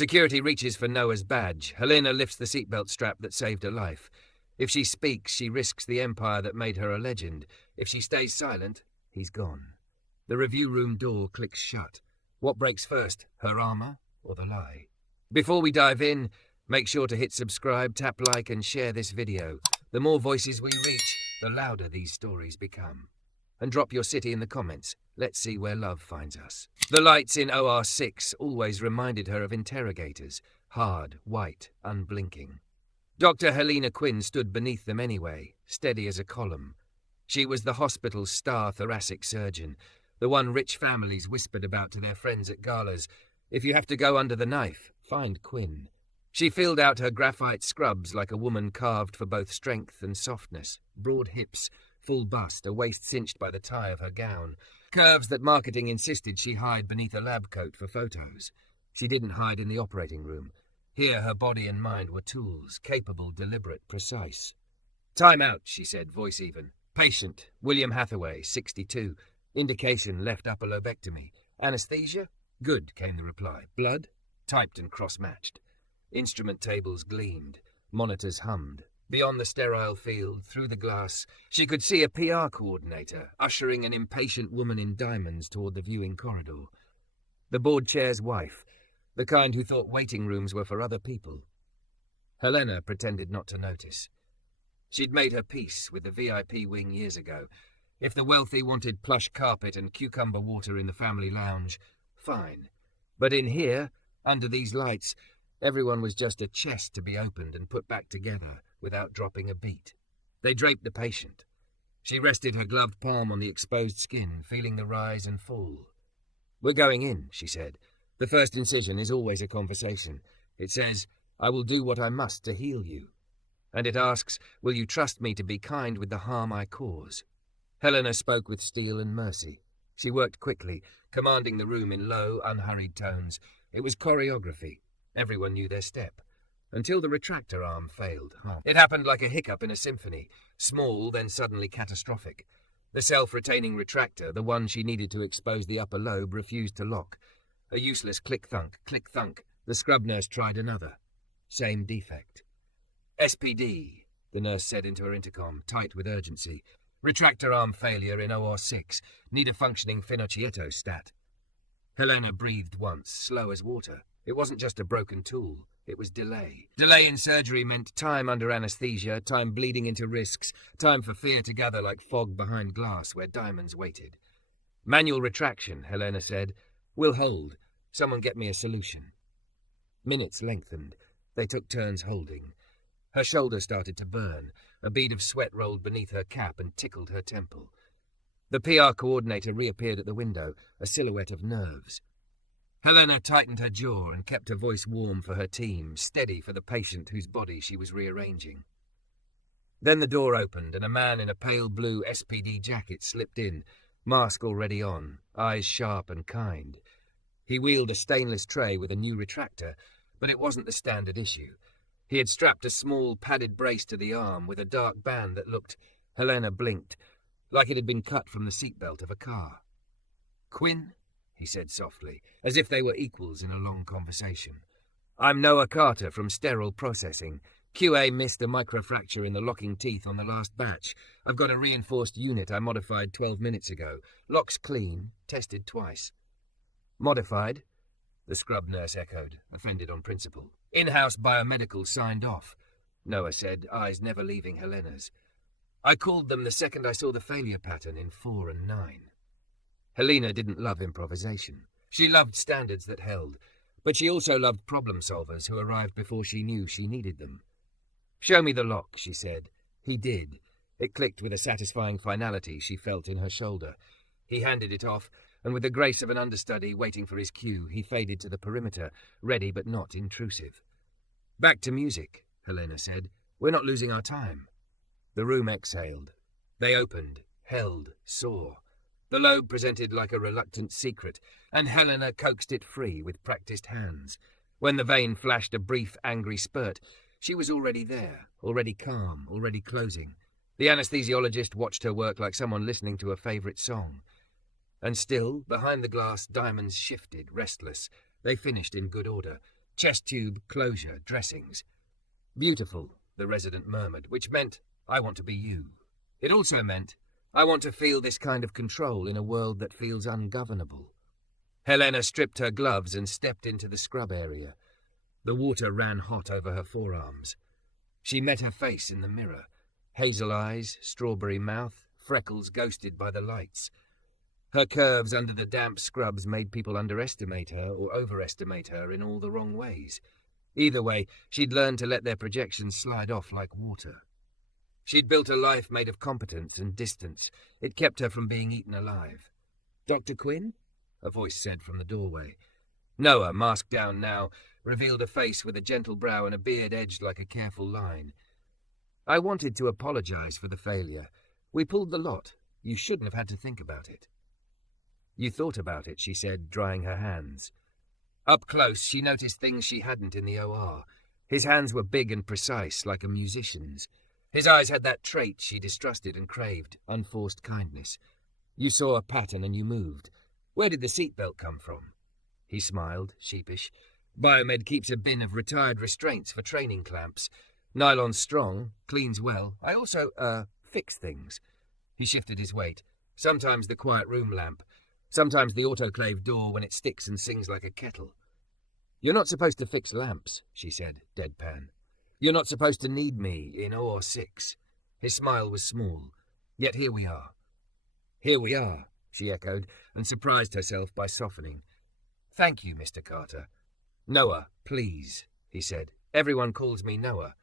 Security reaches for Noah's badge. Helena lifts the seatbelt strap that saved her life. If she speaks, she risks the empire that made her a legend. If she stays silent, he's gone. The review room door clicks shut. What breaks first, her armor or the lie? Before we dive in, make sure to hit subscribe, tap like, and share this video. The more voices we reach, the louder these stories become. And drop your city in the comments. Let's see where love finds us. The lights in OR 6 always reminded her of interrogators, hard, white, unblinking. Dr. Helena Quinn stood beneath them anyway, steady as a column. She was the hospital's star thoracic surgeon, the one rich families whispered about to their friends at galas. If you have to go under the knife, find Quinn. She filled out her graphite scrubs like a woman carved for both strength and softness. Broad hips, full bust, a waist cinched by the tie of her gown. Curves that marketing insisted she hide beneath a lab coat for photos. She didn't hide in the operating room. Here her body and mind were tools, capable, deliberate, precise. "Time out," she said, voice even. "Patient, William Hathaway, 62. Indication, left upper lobectomy. Anesthesia?" "Good," came the reply. "Blood?" Typed and cross-matched. Instrument tables gleamed. Monitors hummed. Beyond the sterile field, through the glass, she could see a PR coordinator ushering an impatient woman in diamonds toward the viewing corridor. The board chair's wife, the kind who thought waiting rooms were for other people. Helena pretended not to notice. She'd made her peace with the VIP wing years ago. If the wealthy wanted plush carpet and cucumber water in the family lounge, fine. But in here, under these lights, everyone was just a chest to be opened and put back together without dropping a beat. They draped the patient. She rested her gloved palm on the exposed skin, feeling the rise and fall. "We're going in," she said. "The first incision is always a conversation. It says, 'I will do what I must to heal you.' And it asks, 'Will you trust me to be kind with the harm I cause?'" Helena spoke with steel and mercy. She worked quickly, commanding the room in low, unhurried tones. It was choreography. Everyone knew their step. Until the retractor arm failed. It happened like a hiccup in a symphony, small, then suddenly catastrophic. The self-retaining retractor, the one she needed to expose the upper lobe, refused to lock. A useless click-thunk, click-thunk. The scrub nurse tried another. Same defect. "SPD," the nurse said into her intercom, tight with urgency. "Retractor arm failure in OR 6. Need a functioning Finocchietto stat." Helena breathed once, slow as water. It wasn't just a broken tool. It was delay. Delay in surgery meant time under anesthesia, time bleeding into risks, time for fear to gather like fog behind glass where diamonds waited. "Manual retraction," Helena said. "We'll hold. Someone get me a solution." Minutes lengthened. They took turns holding. Her shoulder started to burn. A bead of sweat rolled beneath her cap and tickled her temple. The PR coordinator reappeared at the window, a silhouette of nerves. Helena tightened her jaw and kept her voice warm for her team, steady for the patient whose body she was rearranging. Then the door opened and a man in a pale blue SPD jacket slipped in, mask already on, eyes sharp and kind. He wheeled a stainless tray with a new retractor, but it wasn't the standard issue. He had strapped a small padded brace to the arm with a dark band that looked, Helena blinked, like it had been cut from the seatbelt of a car. "Quinn?" he said softly, as if they were equals in a long conversation. "I'm Noah Carter from Sterile Processing. QA missed a microfracture in the locking teeth on the last batch. I've got a reinforced unit I modified 12 minutes ago. Lock's clean, tested twice." "Modified?" the scrub nurse echoed, offended on principle. "In-house biomedical signed off," Noah said, eyes never leaving Helena's. "I called them the second I saw the failure pattern in 4 and 9. Helena didn't love improvisation. She loved standards that held, but she also loved problem solvers who arrived before she knew she needed them. "Show me the lock," she said. He did. It clicked with a satisfying finality she felt in her shoulder. He handed it off, and with the grace of an understudy waiting for his cue, he faded to the perimeter, ready but not intrusive. "Back to music," Helena said. "We're not losing our time." The room exhaled. They opened, held, saw. The lobe presented like a reluctant secret, and Helena coaxed it free with practiced hands. When the vein flashed a brief, angry spurt, she was already there, already calm, already closing. The anesthesiologist watched her work like someone listening to a favourite song. And still, behind the glass, diamonds shifted, restless. They finished in good order. chest tube, closure, dressings. Beautiful, the resident murmured, which meant, I want to be you. It also meant, I want to feel this kind of control in a world that feels ungovernable. Helena stripped her gloves and stepped into the scrub area. The water ran hot over her forearms. She met her face in the mirror. Hazel eyes, strawberry mouth, freckles ghosted by the lights. Her curves under the damp scrubs made people underestimate her or overestimate her in all the wrong ways. Either way, she'd learned to let their projections slide off like water. She'd built a life made of competence and distance. It kept her from being eaten alive. "Dr. Quinn?" a voice said from the doorway. Noah, masked down now, revealed a face with a gentle brow and a beard edged like a careful line. "I wanted to apologize for the failure. We pulled the lot. You shouldn't have had to think about it." "You thought about it," she said, drying her hands. Up close, she noticed things she hadn't in the OR. His hands were big and precise, like a musician's. His eyes had that trait she distrusted and craved, unforced kindness. You saw a pattern and you moved. "Where did the seatbelt come from?" He smiled, sheepish. "Biomed keeps a bin of retired restraints for training clamps. Nylon's strong, cleans well. I also, fix things." He shifted his weight. "Sometimes the quiet room lamp. Sometimes the autoclave door when it sticks and sings like a kettle." "You're not supposed to fix lamps," she said, deadpan. "You're not supposed to need me in OR 6. His smile was small. "Yet here we are." "Here we are," she echoed, and surprised herself by softening. "Thank you, Mr. Carter." "Noah, please," he said. "Everyone calls me Noah."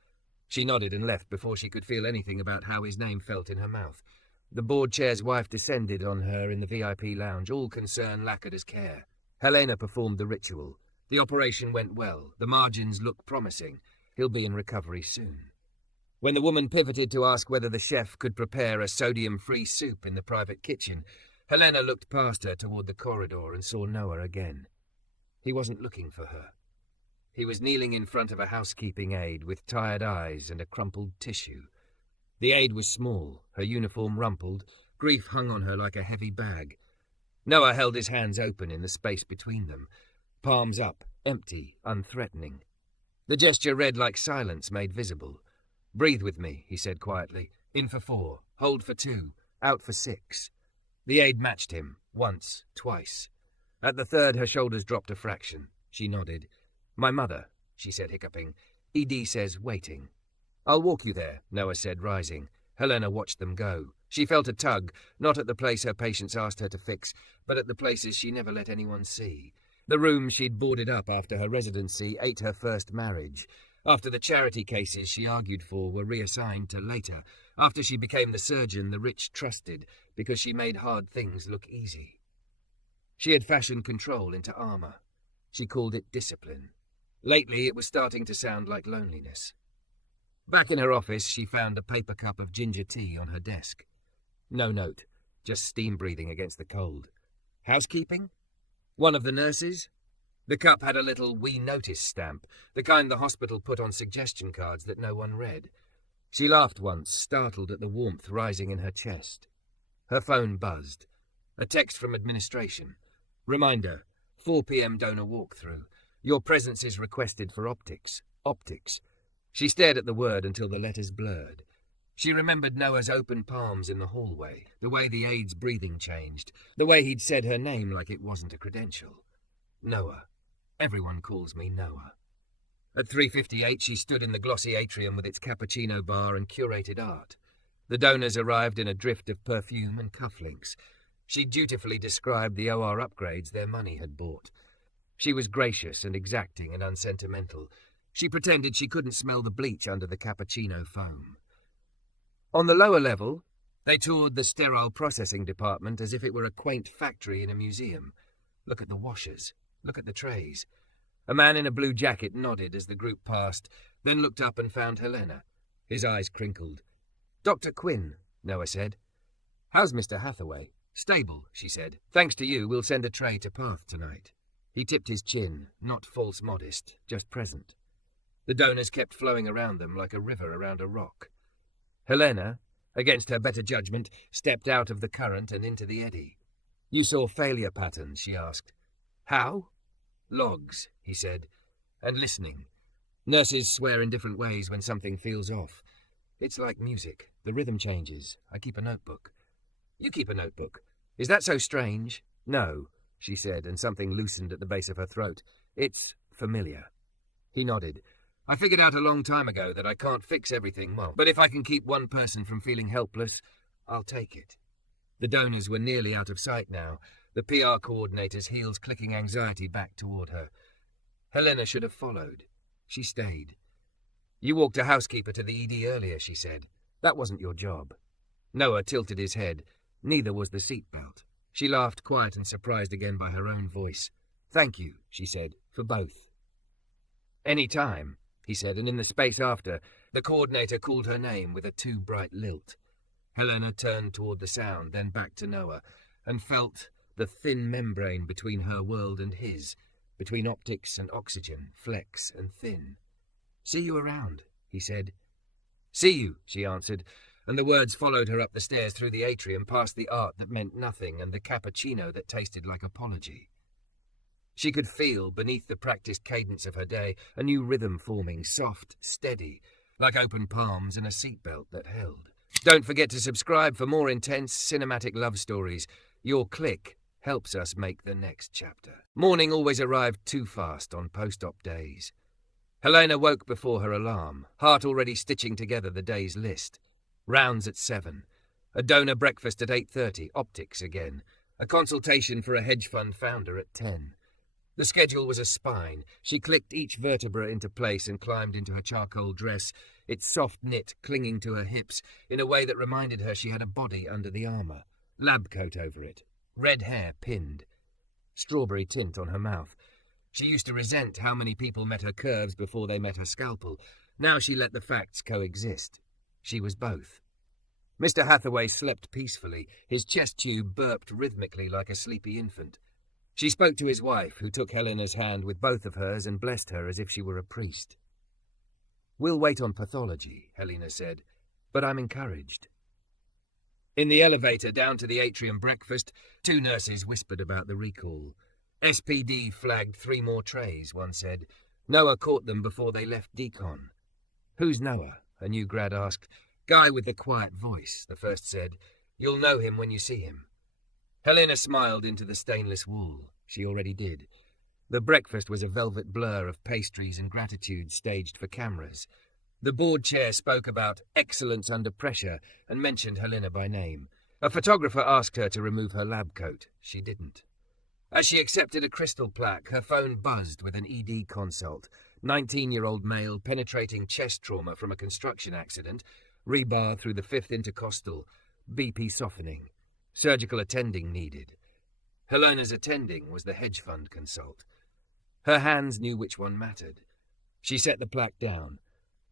She nodded and left before she could feel anything about how his name felt in her mouth. The board chair's wife descended on her in the VIP lounge, all concern lacquered as care. Helena performed the ritual. The operation went well. The margins look promising. He'll be in recovery soon. When the woman pivoted to ask whether the chef could prepare a sodium-free soup in the private kitchen, Helena looked past her toward the corridor and saw Noah again. He wasn't looking for her. He was kneeling in front of a housekeeping aide with tired eyes and a crumpled tissue. The aide was small, her uniform rumpled. Grief hung on her like a heavy bag. Noah held his hands open in the space between them, palms up, empty, unthreatening. The gesture read like silence made visible. "Breathe with me," he said quietly. "In for 4, hold for 2, out for 6. The aide matched him, once, twice. At the third, her shoulders dropped a fraction. She nodded. "My mother," she said, hiccuping. "ED says waiting." "I'll walk you there," Noah said, rising. Helena watched them go. She felt a tug, not at the place her patients asked her to fix, but at the places she never let anyone see. The room she'd boarded up after her residency ate her first marriage. After the charity cases she argued for were reassigned to later. After she became the surgeon the rich trusted, because she made hard things look easy. She had fashioned control into armor. She called it discipline. Lately it was starting to sound like loneliness. Back in her office, she found a paper cup of ginger tea on her desk. No note, just steam breathing against the cold. "Housekeeping? One of the nurses?" The cup had a little "We Notice" stamp, the kind the hospital put on suggestion cards that no one read. She laughed once, startled at the warmth rising in her chest. Her phone buzzed. A text from administration. "Reminder, 4 p.m. donor walkthrough. Your presence is requested for optics." Optics. She stared at the word until the letters blurred. She remembered Noah's open palms in the hallway, the way the aide's breathing changed, the way he'd said her name like it wasn't a credential. Noah. Everyone calls me Noah. At 3:58 she stood in the glossy atrium with its cappuccino bar and curated art. The donors arrived in a drift of perfume and cufflinks. She dutifully described the OR upgrades their money had bought. She was gracious and exacting and unsentimental. She pretended she couldn't smell the bleach under the cappuccino foam. On the lower level, they toured the sterile processing department as if it were a quaint factory in a museum. Look at the washers. Look at the trays. A man in a blue jacket nodded as the group passed, then looked up and found Helena. His eyes crinkled. "Dr. Quinn," Noah said. "How's Mr. Hathaway?" "Stable," she said. "Thanks to you, we'll send a tray to Path tonight." He tipped his chin, not false modest, just present. The donors kept flowing around them like a river around a rock. Helena, against her better judgment, stepped out of the current and into the eddy. "You saw failure patterns?" she asked. "How?" "Logs," he said. and listening. Nurses swear in different ways when something feels off. It's like music. The rhythm changes. I keep a notebook. You keep a notebook. Is that so strange? No, she said, and something loosened at the base of her throat. It's familiar. He nodded. I figured out a long time ago that I can't fix everything, Mom, but if I can keep one person from feeling helpless, I'll take it. The donors were nearly out of sight now, the PR coordinator's heels clicking anxiety back toward her. Helena should have followed. She stayed. You walked a housekeeper to the ED earlier, she said. That wasn't your job. Noah tilted his head. Neither was the seatbelt. She laughed, quiet and surprised again by her own voice. Thank you, she said, for both. Any time, he said, and in the space after, the coordinator called her name with a too bright lilt. Helena turned toward the sound, then back to Noah, and felt the thin membrane between her world and his, between optics and oxygen, flex and thin. See you around, he said. See you, she answered, and the words followed her up the stairs through the atrium past the art that meant nothing and the cappuccino that tasted like apology. She could feel, beneath the practiced cadence of her day, a new rhythm forming, soft, steady, like open palms and a seatbelt that held. Don't forget to subscribe for more intense cinematic love stories. Your click helps us make the next chapter. Morning always arrived too fast on post-op days. Helena woke before her alarm, heart already stitching together the day's list. Rounds at 7. A donor breakfast at 8:30, optics again. A consultation for a hedge fund founder at 10. The schedule was a spine. She clicked each vertebra into place and climbed into her charcoal dress, its soft knit clinging to her hips in a way that reminded her she had a body under the armour. Lab coat over it. Red hair pinned. Strawberry tint on her mouth. She used to resent how many people met her curves before they met her scalpel. Now she let the facts coexist. She was both. Mr. Hathaway slept peacefully. His chest tube burped rhythmically like a sleepy infant. She spoke to his wife, who took Helena's hand with both of hers and blessed her as if she were a priest. We'll wait on pathology, Helena said, but I'm encouraged. In the elevator down to the atrium breakfast, 2 nurses whispered about the recall. SPD flagged 3 more trays, one said. Noah caught them before they left decon. Who's Noah? A new grad asked. Guy with the quiet voice, the first said. You'll know him when you see him. Helena smiled into the stainless wool. She already did. The breakfast was a velvet blur of pastries and gratitude staged for cameras. The board chair spoke about excellence under pressure and mentioned Helena by name. A photographer asked her to remove her lab coat. She didn't. As she accepted a crystal plaque, her phone buzzed with an ED consult. 19-year-old male penetrating chest trauma from a construction accident, rebar through the 5th intercostal, BP softening. Surgical attending needed. Helena's attending was the hedge fund consult. Her hands knew which one mattered. She set the plaque down.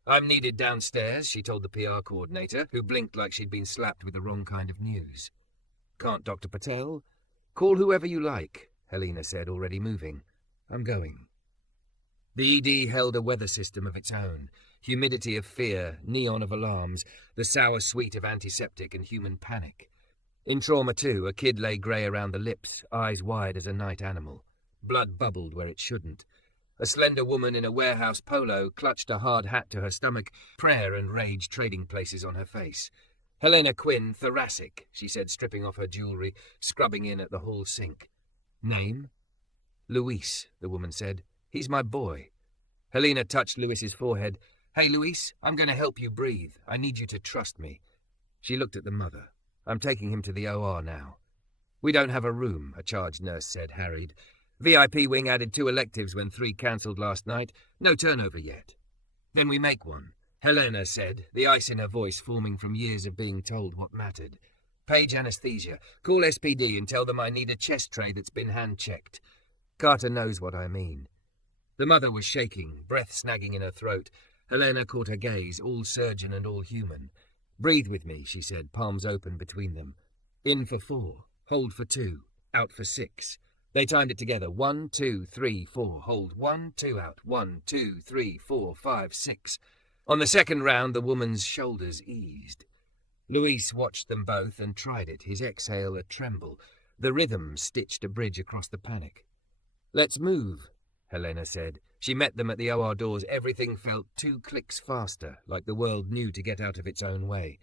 I'm needed downstairs, she told the PR coordinator, who blinked like she'd been slapped with the wrong kind of news. Can't Dr. Patel? Call whoever you like, Helena said, already moving. I'm going. The ED held a weather system of its own. Humidity of fear, neon of alarms, the sour sweet of antiseptic and human panic. In trauma too, a kid lay grey around the lips, eyes wide as a night animal. Blood bubbled where it shouldn't. A slender woman in a warehouse polo clutched a hard hat to her stomach, prayer and rage trading places on her face. Helena Quinn, Thoracic, she said, stripping off her jewellery, scrubbing in at the hall sink. Name? Luis, the woman said. He's my boy. Helena touched Luis's forehead. Hey, Luis, I'm going to help you breathe. I need you to trust me. She looked at the mother. I'm taking him to the OR now. We don't have a room, a charge nurse said, harried. VIP wing added 2 electives when 3 cancelled last night. No turnover yet. Then we make one, Helena said, the ice in her voice forming from years of being told what mattered. Page anesthesia. Call SPD and tell them I need a chest tray that's been hand-checked. Carter knows what I mean. The mother was shaking, breath snagging in her throat. Helena caught her gaze, all surgeon and all human. Breathe with me, she said, palms open between them. In for 4, hold for 2, out for 6. They timed it together. 1, 2, 3, 4, hold. 1, 2, out. 1, 2, 3, 4, 5, 6. On the second round, the woman's shoulders eased. Luis watched them both and tried it, his exhale a tremble. The rhythm stitched a bridge across the panic. Let's move, Helena said. She met them at the OR doors. Everything felt 2 clicks faster, like the world knew to get out of its own way.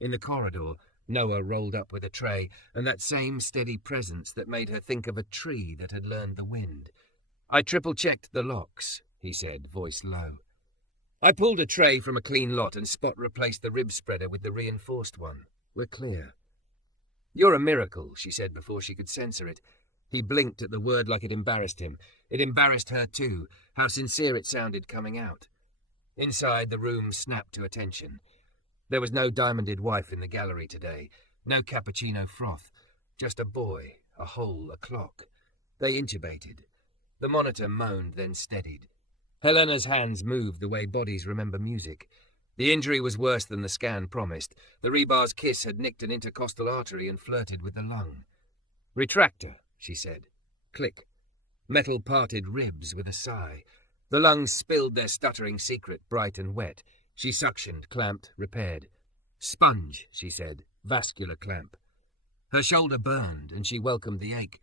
In the corridor, Noah rolled up with a tray, and that same steady presence that made her think of a tree that had learned the wind. "I triple-checked the locks," he said, voice low. "I pulled a tray from a clean lot and Spot replaced the rib spreader with the reinforced one. We're clear." "You're a miracle," she said before she could censor it. He blinked at the word like it embarrassed him. It embarrassed her too, how sincere it sounded coming out. Inside, the room snapped to attention. There was no diamonded wife in the gallery today, no cappuccino froth, just a boy, a hole, a clock. They intubated. The monitor moaned, then steadied. Helena's hands moved the way bodies remember music. The injury was worse than the scan promised. The rebar's kiss had nicked an intercostal artery and flirted with the lung. "Retractor," she said. Click. Metal parted ribs with a sigh. The lungs spilled their stuttering secret, bright and wet. She suctioned, clamped, repaired. "Sponge," she said. Vascular clamp. Her shoulder burned, and she welcomed the ache.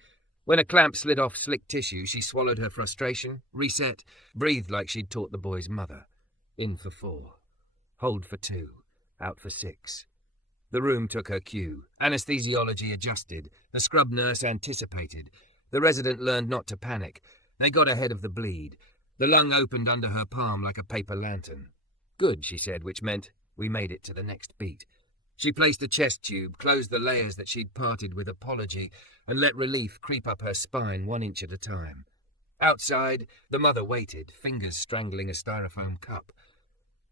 When a clamp slid off slick tissue, she swallowed her frustration, reset, breathed like she'd taught the boy's mother. In for 4. Hold for 2. Out for 6. The room took her cue. Anesthesiology adjusted. The scrub nurse anticipated. The resident learned not to panic. They got ahead of the bleed. The lung opened under her palm like a paper lantern. "Good," she said, which meant we made it to the next beat. She placed a chest tube, closed the layers that she'd parted with apology, and let relief creep up her spine 1 inch at a time. Outside, the mother waited, fingers strangling a styrofoam cup.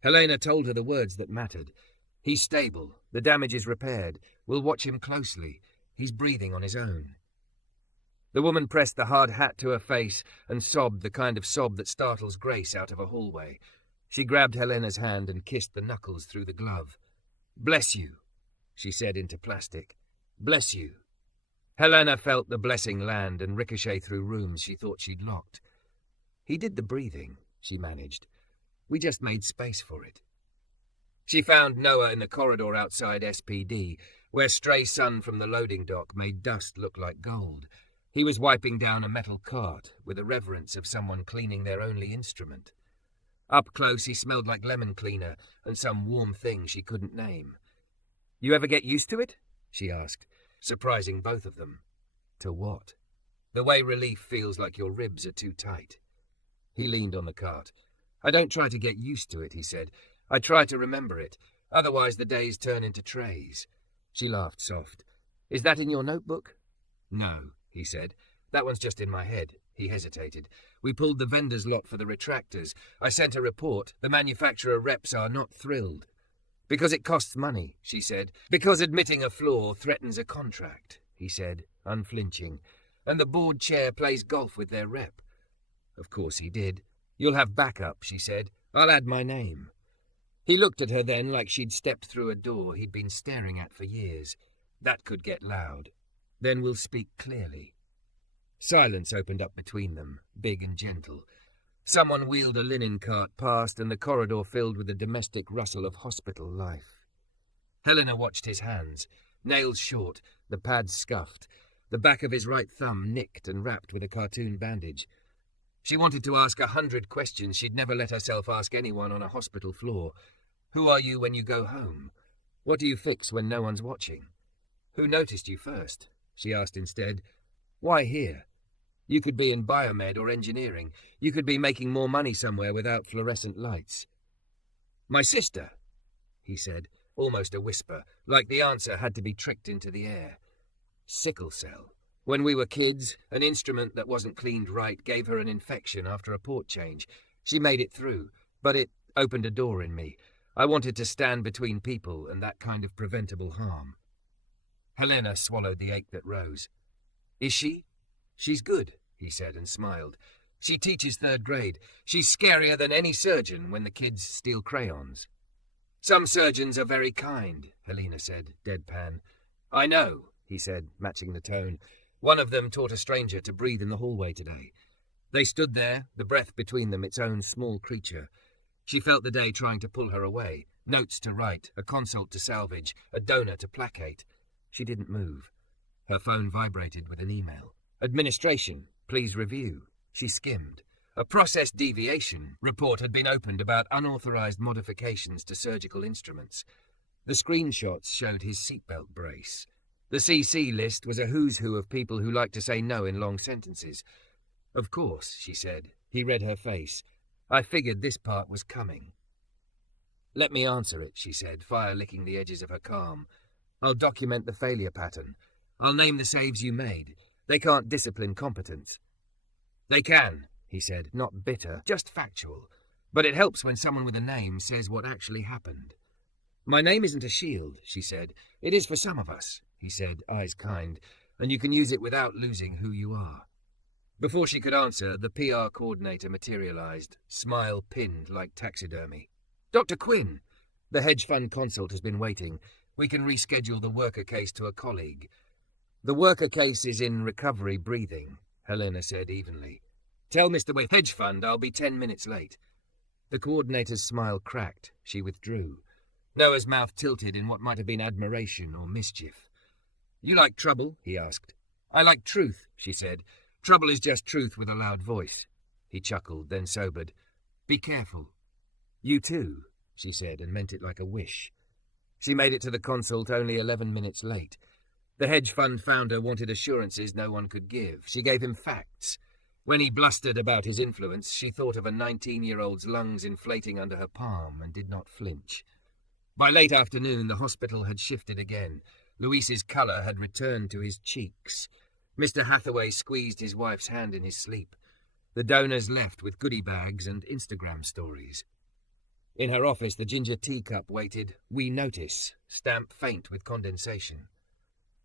Helena told her the words that mattered. "He's stable. The damage is repaired. We'll watch him closely. He's breathing on his own." The woman pressed the hard hat to her face and sobbed the kind of sob that startles Grace out of a hallway. She grabbed Helena's hand and kissed the knuckles through the glove. "Bless you," she said into plastic. "Bless you." Helena felt the blessing land and ricochet through rooms she thought she'd locked. "He did the breathing," she managed. "We just made space for it." She found Noah in the corridor outside SPD, where stray sun from the loading dock made dust look like gold. He was wiping down a metal cart with the reverence of someone cleaning their only instrument. Up close, he smelled like lemon cleaner and some warm thing she couldn't name. "You ever get used to it?" she asked, surprising both of them. "To what?" "The way relief feels like your ribs are too tight." He leaned on the cart. "I don't try to get used to it," he said. "I try to remember it. Otherwise the days turn into trays." She laughed soft. "Is that in your notebook?" "No," he said. "That one's just in my head." He hesitated. "We pulled the vendor's lot for the retractors. I sent a report. The manufacturer reps are not thrilled." "Because it costs money," she said. "Because admitting a flaw threatens a contract," he said, unflinching. "And the board chair plays golf with their rep." Of course he did. "You'll have backup," she said. "I'll add my name." He looked at her then like she'd stepped through a door he'd been staring at for years. That could get loud. "Then we'll speak clearly." Silence opened up between them, big and gentle. Someone wheeled a linen cart past, and the corridor filled with the domestic rustle of hospital life. Helena watched his hands, nails short, the pads scuffed, the back of his right thumb nicked and wrapped with a cartoon bandage. She wanted to ask 100 questions she'd never let herself ask anyone on a hospital floor. Who are you when you go home? What do you fix when no one's watching? Who noticed you first? She asked instead. Why here? You could be in biomed or engineering. You could be making more money somewhere without fluorescent lights. My sister, he said, almost a whisper, like the answer had to be tricked into the air. Sickle cell. When we were kids, an instrument that wasn't cleaned right gave her an infection after a port change. She made it through, but it opened a door in me. I wanted to stand between people and that kind of preventable harm. Helena swallowed the ache that rose. Is she? She's good, he said and smiled. She teaches 3rd grade. She's scarier than any surgeon when the kids steal crayons. Some surgeons are very kind, Helena said, deadpan. I know, he said, matching the tone. One of them taught a stranger to breathe in the hallway today. They stood there, the breath between them its own small creature. She felt the day trying to pull her away. Notes to write, a consult to salvage, a donor to placate. She didn't move. Her phone vibrated with an email. Administration, please review. She skimmed. A process deviation report had been opened about unauthorized modifications to surgical instruments. The screenshots showed his seatbelt brace. The CC list was a who's who of people who like to say no in long sentences. Of course, she said. He read her face. I figured this part was coming. Let me answer it, she said, fire licking the edges of her calm. I'll document the failure pattern. I'll name the saves you made. They can't discipline competence. They can, he said, not bitter, just factual. But it helps when someone with a name says what actually happened. My name isn't a shield, she said. It is for some of us, he said, eyes kind, and you can use it without losing who you are. Before she could answer, the PR coordinator materialized, smile pinned like taxidermy. Dr. Quinn, the hedge fund consult has been waiting. We can reschedule the worker case to a colleague. The worker case is in recovery breathing, Helena said evenly. Tell Mr. Wade, hedge fund, I'll be 10 minutes late. The coordinator's smile cracked. She withdrew. Noah's mouth tilted in what might have been admiration or mischief. You like trouble? He asked. I like truth, she said. Trouble is just truth with a loud voice. He chuckled, then sobered. Be careful. You too, she said, and meant it like a wish. She made it to the consult only 11 minutes late. The hedge fund founder wanted assurances no one could give. She gave him facts. When he blustered about his influence, she thought of a 19-year-old's lungs inflating under her palm and did not flinch. By late afternoon, the hospital had shifted again. Luis's colour had returned to his cheeks. Mr. Hathaway squeezed his wife's hand in his sleep. The donors left with goodie bags and Instagram stories. In her office, the ginger teacup waited, "We notice," stamp faint with condensation.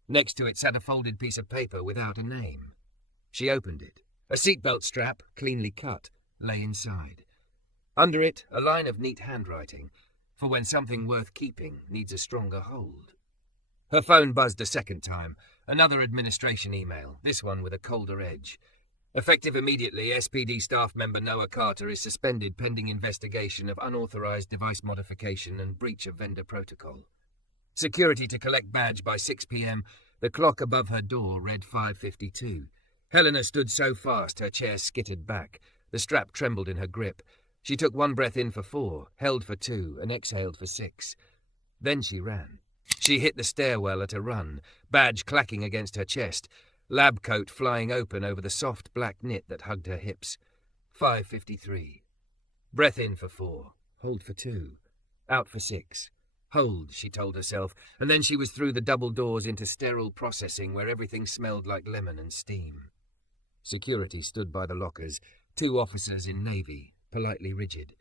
Next to it sat a folded piece of paper without a name. She opened it. A seatbelt strap, cleanly cut, lay inside. Under it, a line of neat handwriting, for when something worth keeping needs a stronger hold. Her phone buzzed a second time. Another administration email, this one with a colder edge. Effective immediately, SPD staff member Noah Carter is suspended pending investigation of unauthorized device modification and breach of vendor protocol. Security to collect badge by 6 p.m. The clock above her door read 5:52. Helena stood so fast her chair skittered back. The strap trembled in her grip. She took one breath in for 4, held for 2, and exhaled for 6. Then she ran. She hit the stairwell at a run, badge clacking against her chest, lab coat flying open over the soft black knit that hugged her hips. 5:53. Breath in for 4, hold for 2, out for 6. Hold, she told herself, and then she was through the double doors into sterile processing where everything smelled like lemon and steam. Security stood by the lockers, 2 officers in navy, politely rigid.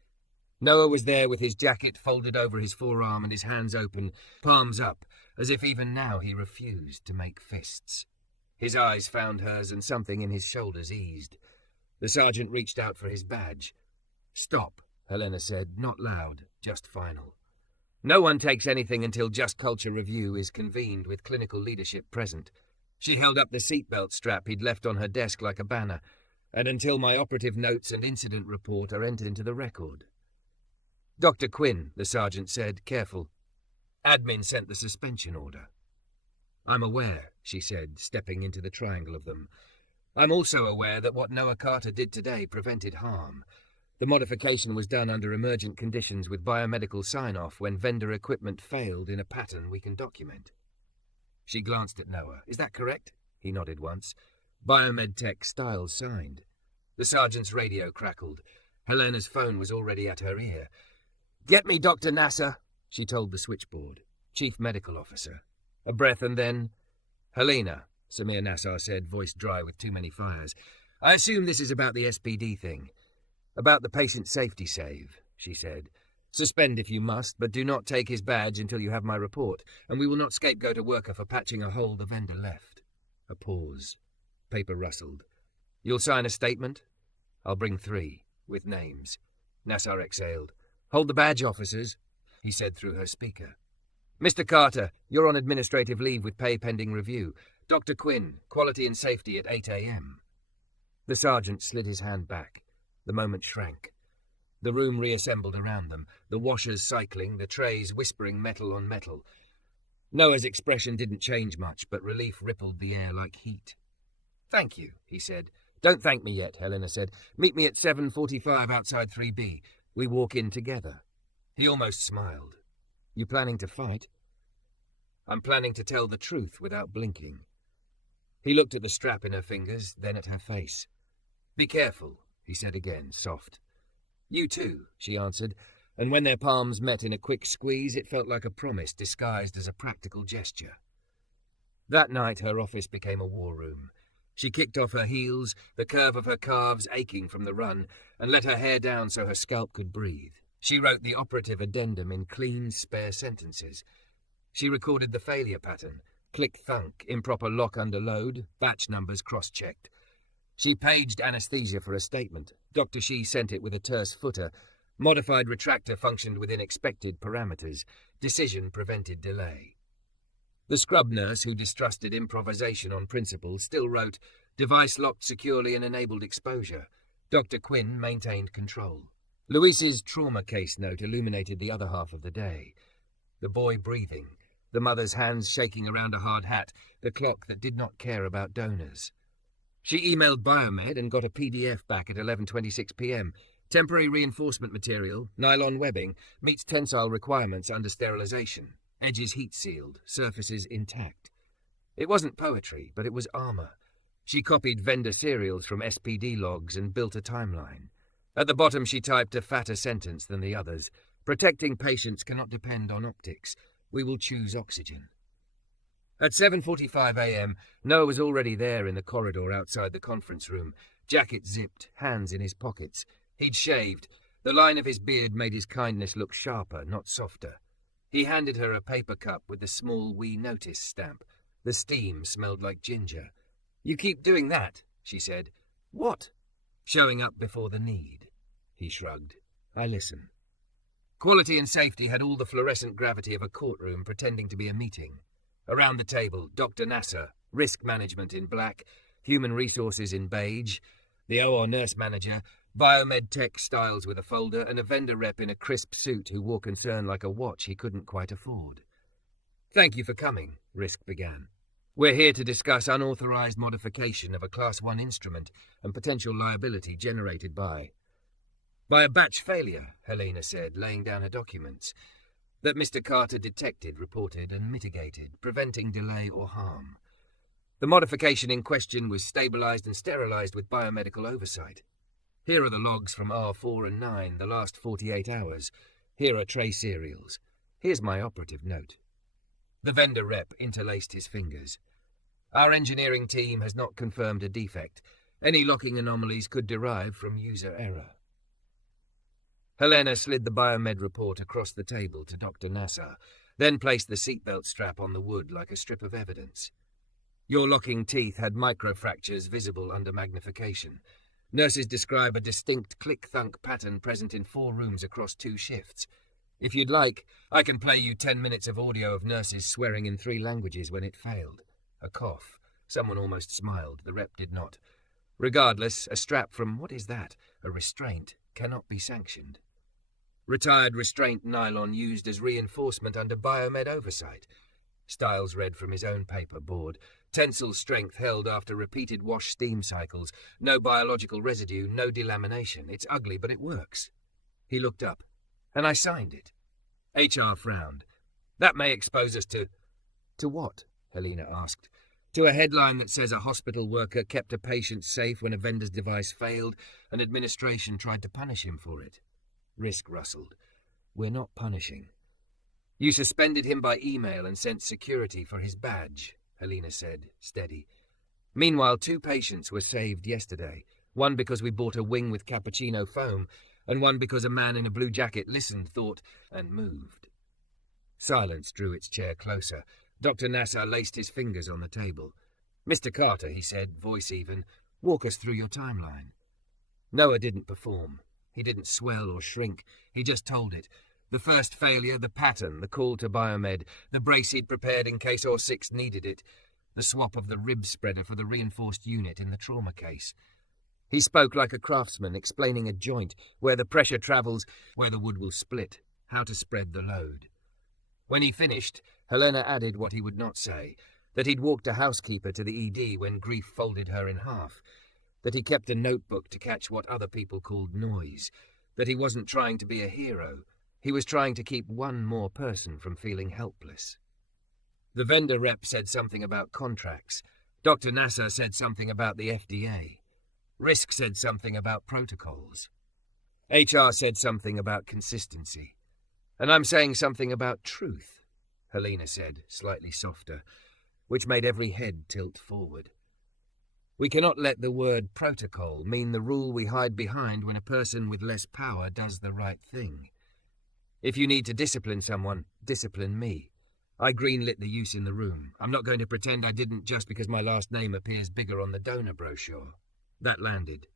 Noah was there with his jacket folded over his forearm and his hands open, palms up, as if even now he refused to make fists. His eyes found hers and something in his shoulders eased. The sergeant reached out for his badge. Stop, Helena said, not loud, just final. No one takes anything until Just Culture Review is convened with clinical leadership present. She held up the seatbelt strap he'd left on her desk like a banner, and until my operative notes and incident report are entered into the record. Dr. Quinn, the sergeant said, careful. Admin sent the suspension order. I'm aware, she said, stepping into the triangle of them. I'm also aware that what Noah Carter did today prevented harm. The modification was done under emergent conditions with biomedical sign-off when vendor equipment failed in a pattern we can document. She glanced at Noah. Is that correct? He nodded once. Biomedtech style signed. The sergeant's radio crackled. Helena's phone was already at her ear. Get me Dr. Nasser, she told the switchboard. Chief Medical Officer. A breath and then... Helena, Samir Nassar said, voice dry with too many fires. I assume this is about the SPD thing. About the patient safety save, she said. Suspend if you must, but do not take his badge until you have my report, and we will not scapegoat a worker for patching a hole the vendor left. A pause. Paper rustled. You'll sign a statement? I'll bring 3, with names. Nassar exhaled. Hold the badge, officers, he said through her speaker. Mr. Carter, you're on administrative leave with pay pending review. Dr. Quinn, quality and safety at 8 a.m. The sergeant slid his hand back. The moment shrank. The room reassembled around them, the washers cycling, the trays whispering metal on metal. Noah's expression didn't change much, but relief rippled the air like heat. Thank you, he said. Don't thank me yet, Helena said. Meet me at 7:45 outside 3B. We walk in together. He almost smiled. You planning to fight? I'm planning to tell the truth without blinking. He looked at the strap in her fingers, then at her face. Be careful, he said again, soft. You too, she answered, and when their palms met in a quick squeeze, it felt like a promise disguised as a practical gesture. That night her office became a war room. She kicked off her heels, the curve of her calves aching from the run, and let her hair down so her scalp could breathe. She wrote the operative addendum in clean, spare sentences. She recorded the failure pattern, click-thunk, improper lock under load, batch numbers cross-checked. She paged anesthesia for a statement. Dr. Shi sent it with a terse footer. Modified retractor functioned within expected parameters. Decision prevented delay. The scrub nurse, who distrusted improvisation on principle, still wrote, device locked securely and enabled exposure. Dr. Quinn maintained control. Luis's trauma case note illuminated the other half of the day. The boy breathing, the mother's hands shaking around a hard hat, the clock that did not care about donors. She emailed Biomed and got a PDF back at 11:26 p.m. Temporary reinforcement material, nylon webbing, meets tensile requirements under sterilization. Edges heat-sealed, surfaces intact. It wasn't poetry, but it was armor. She copied vendor serials from SPD logs and built a timeline. At the bottom she typed a fatter sentence than the others. Protecting patients cannot depend on optics. We will choose oxygen. At 7:45 a.m., Noah was already there in the corridor outside the conference room, jacket zipped, hands in his pockets. He'd shaved. The line of his beard made his kindness look sharper, not softer. He handed her a paper cup with the small "We Notice" stamp. The steam smelled like ginger. You keep doing that, she said. What? Showing up before the need. He shrugged. I listen. Quality and safety had all the fluorescent gravity of a courtroom pretending to be a meeting. Around the table, Dr. Nasser, risk management in black, human resources in beige, the OR nurse manager, biomed tech Styles with a folder, and a vendor rep in a crisp suit who wore concern like a watch he couldn't quite afford. Thank you for coming, Risk began. We're here to discuss unauthorized modification of a Class 1 instrument and potential liability generated by a batch failure, Helena said, laying down her documents, that Mr. Carter detected, reported, and mitigated, preventing delay or harm. The modification in question was stabilized and sterilized with biomedical oversight. Here are the logs from R4 and 9, the last 48 hours. Here are tray serials. Here's my operative note. The vendor rep interlaced his fingers. Our engineering team has not confirmed a defect. Any locking anomalies could derive from user error. Helena slid the biomed report across the table to Dr. Nasser, then placed the seatbelt strap on the wood like a strip of evidence. Your locking teeth had microfractures visible under magnification. Nurses describe a distinct click-thunk pattern present in 4 rooms across 2 shifts. If you'd like, I can play you 10 minutes of audio of nurses swearing in 3 languages when it failed. A cough. Someone almost smiled. The rep did not. Regardless, a strap from, what is that? A restraint, cannot be sanctioned. Retired restraint nylon used as reinforcement under biomed oversight. Styles read from his own paper board. Tensile strength held after repeated wash steam cycles. No biological residue, no delamination. It's ugly, but it works. He looked up. And I signed it. HR frowned. That may expose us to... To what? Helena asked. To a headline that says a hospital worker kept a patient safe when a vendor's device failed and administration tried to punish him for it. Risk rustled. We're not punishing. You suspended him by email and sent security for his badge, Helena said, steady. Meanwhile, 2 patients were saved yesterday. One because we bought a wing with cappuccino foam, and one because a man in a blue jacket listened, thought, and moved. Silence drew its chair closer. Dr. Nasser laced his fingers on the table. Mr. Carter, he said, voice even, walk us through your timeline. Noah didn't perform. He didn't swell or shrink. He just told it. The first failure, the pattern, the call to biomed, the brace he'd prepared in case R6 needed it, the swap of the rib spreader for the reinforced unit in the trauma case. He spoke like a craftsman, explaining a joint, where the pressure travels, where the wood will split, how to spread the load. When he finished, Helena added what he would not say, that he'd walked a housekeeper to the ED when grief folded her in half. that he kept a notebook to catch what other people called noise, that he wasn't trying to be a hero, he was trying to keep one more person from feeling helpless. The vendor rep said something about contracts. Dr. Nasser said something about the FDA. Risk said something about protocols. HR said something about consistency. And I'm saying something about truth, Helena said, slightly softer, which made every head tilt forward. We cannot let the word protocol mean the rule we hide behind when a person with less power does the right thing. If you need to discipline someone, discipline me. I greenlit the use in the room. I'm not going to pretend I didn't just because my last name appears bigger on the donor brochure. That landed.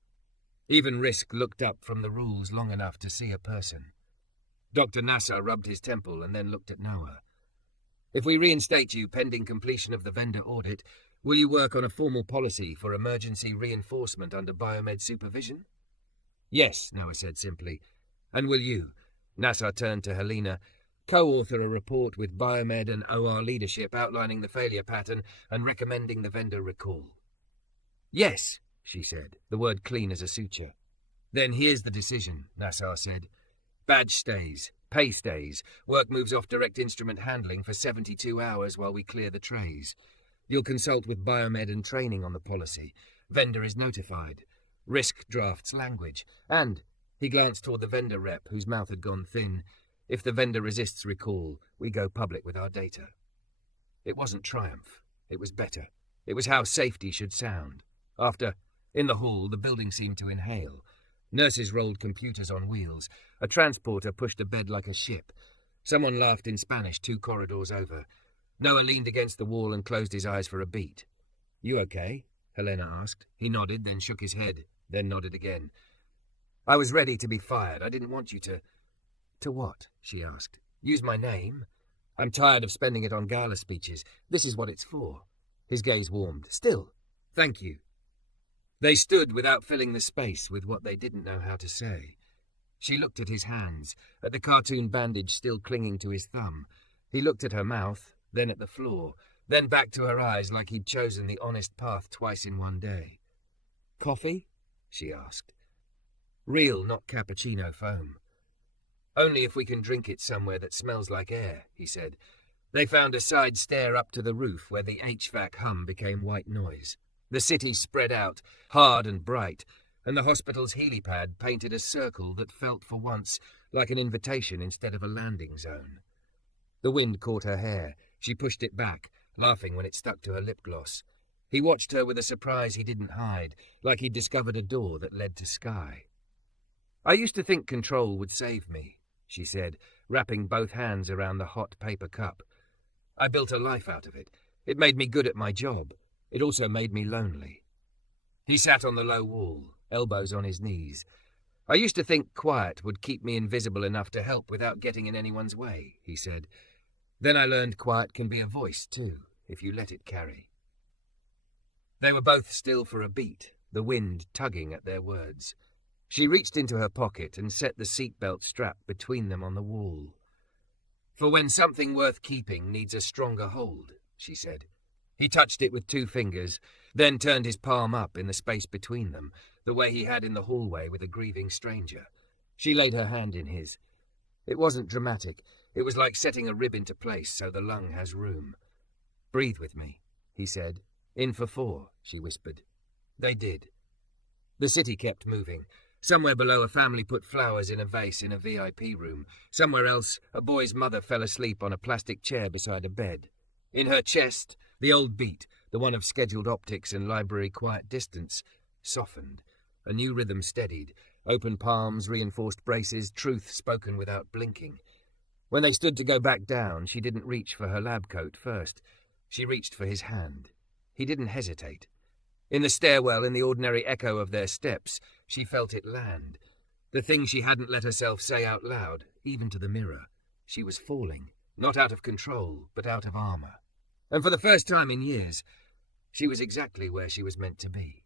Even Risk looked up from the rules long enough to see a person. Dr. Nasser rubbed his temple and then looked at Noah. If we reinstate you pending completion of the vendor audit, will you work on a formal policy for emergency reinforcement under biomed supervision? Yes, Noah said simply. And will you, Nasser turned to Helena, co-author a report with biomed and OR leadership outlining the failure pattern and recommending the vendor recall? Yes, she said, the word clean as a suture. Then here's the decision, Nasser said. Badge stays, pay stays, work moves off direct instrument handling for 72 hours while we clear the trays. You'll consult with biomed and training on the policy. Vendor is notified. Risk drafts language. And, he glanced toward the vendor rep whose mouth had gone thin, if the vendor resists recall, we go public with our data. It wasn't triumph. It was better. It was how safety should sound. After, in the hall, the building seemed to inhale. Nurses rolled computers on wheels. A transporter pushed a bed like a ship. Someone laughed in Spanish 2 corridors over. Noah leaned against the wall and closed his eyes for a beat. You okay? Helena asked. He nodded, then shook his head, then nodded again. I was ready to be fired. I didn't want you to... To what? She asked. Use my name? I'm tired of spending it on gala speeches. This is what it's for. His gaze warmed. Still, thank you. They stood without filling the space with what they didn't know how to say. She looked at his hands, at the cartoon bandage still clinging to his thumb. He looked at her mouth, then at the floor, then back to her eyes like he'd chosen the honest path twice in one day. Coffee? She asked. Real, not cappuccino foam. Only if we can drink it somewhere that smells like air, he said. They found a side stair up to the roof where the HVAC hum became white noise. The city spread out, hard and bright, and the hospital's helipad painted a circle that felt for once like an invitation instead of a landing zone. The wind caught her hair. She pushed it back, laughing when it stuck to her lip gloss. He watched her with a surprise he didn't hide, like he'd discovered a door that led to sky. I used to think control would save me, she said, wrapping both hands around the hot paper cup. I built a life out of it. It made me good at my job. It also made me lonely. He sat on the low wall, elbows on his knees. I used to think quiet would keep me invisible enough to help without getting in anyone's way, he said. Then I learned quiet can be a voice, too, if you let it carry. They were both still for a beat, the wind tugging at their words. She reached into her pocket and set the seatbelt strap between them on the wall. For when something worth keeping needs a stronger hold, she said. He touched it with 2 fingers, then turned his palm up in the space between them, the way he had in the hallway with a grieving stranger. She laid her hand in his. It wasn't dramatic. It was like setting a rib into place so the lung has room. Breathe with me, he said. In for 4, she whispered. They did. The city kept moving. Somewhere below, a family put flowers in a vase in a VIP room. Somewhere else, a boy's mother fell asleep on a plastic chair beside a bed. In her chest, the old beat, the one of scheduled optics and library quiet distance, softened. A new rhythm steadied. Open palms, reinforced braces, truth spoken without blinking. When they stood to go back down, she didn't reach for her lab coat first. She reached for his hand. He didn't hesitate. In the stairwell, in the ordinary echo of their steps, she felt it land. The thing she hadn't let herself say out loud, even to the mirror. She was falling, not out of control, but out of armor. And for the first time in years, she was exactly where she was meant to be.